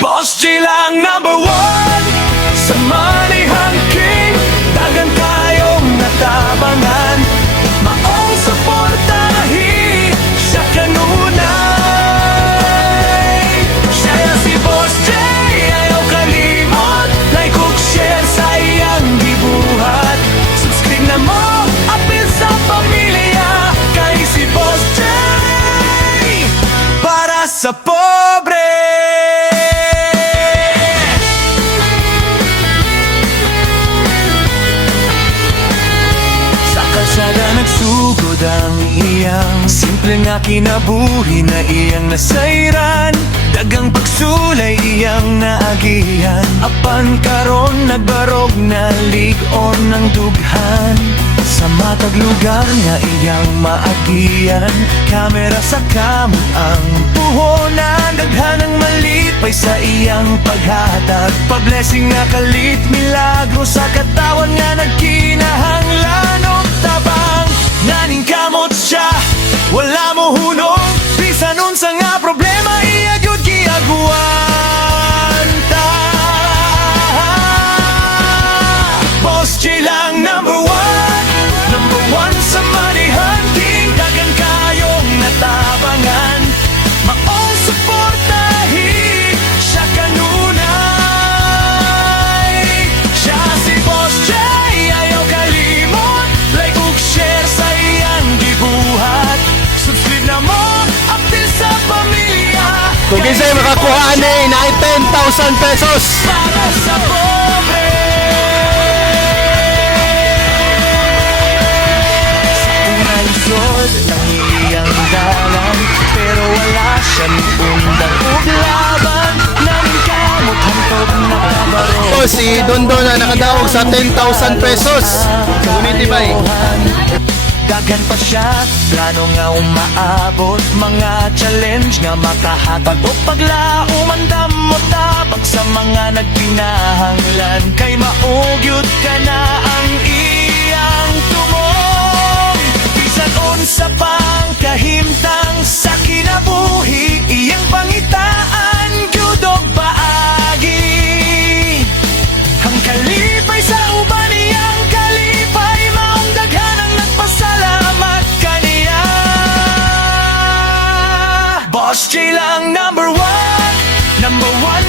Boss J lang number one sa money hunting. Dagan tayong natabangan, maong suportahi siya kanunay. Siya yan si Boss J, ayaw kalimot. Like ug share sa iyang gibuhat. Subscribe na mo, apil sa pamilya. Kay si Boss J para sa pobre. Kalsada nagsugod ang iyang simple nga kinabuhi na iyang nasayran. Dagang pagsulay iyang naagihan. Apan karon nagbarog na ligon ng dughan. Sa matag lugar nga iyang maagian. Kamera sa kamot ang puhonan. Daghan ang malipay sa iyang paghatag. Pa-blessing nga kalit, milagro sa katawan nga nagkinahanglan. Tabang naning kamot siya, wala mo hunong. Bisan unsa nga problema, iya gyud giagwanta. Boss J lang number one sa money hunting. Dagan kayong natabangan, maong suportahi siya kanunay. Siya si Boss J, ayaw kalimot. Like ug share sa iyang gibuhat. Subscribe na mo, apil sa pamilya. Kung kinsay makakuha ni 10,000 pesos. Para sa pobre. Sa unang lisod ng iyang dalan, pero wala siyang undang ug laban. Namin kamot hantod na kabaro. O si Dondon na nakadawog sa 10,000 pesos. Community ba eh? Dagan pa siya, plano nga umaabot. Mga challenge nga makahatag o paglauman damo tabag sa mga nagpinahanglan. Kay maugyot ka na ang iyang tumong. Bisan unsa pang kahimtang sa kinabuhi, iyang pangitaan gyud og paagi. Ang kalipay sa uban, iyang kalipay, maong daghan ang nagpasalamat kaniya. Boss J lang number one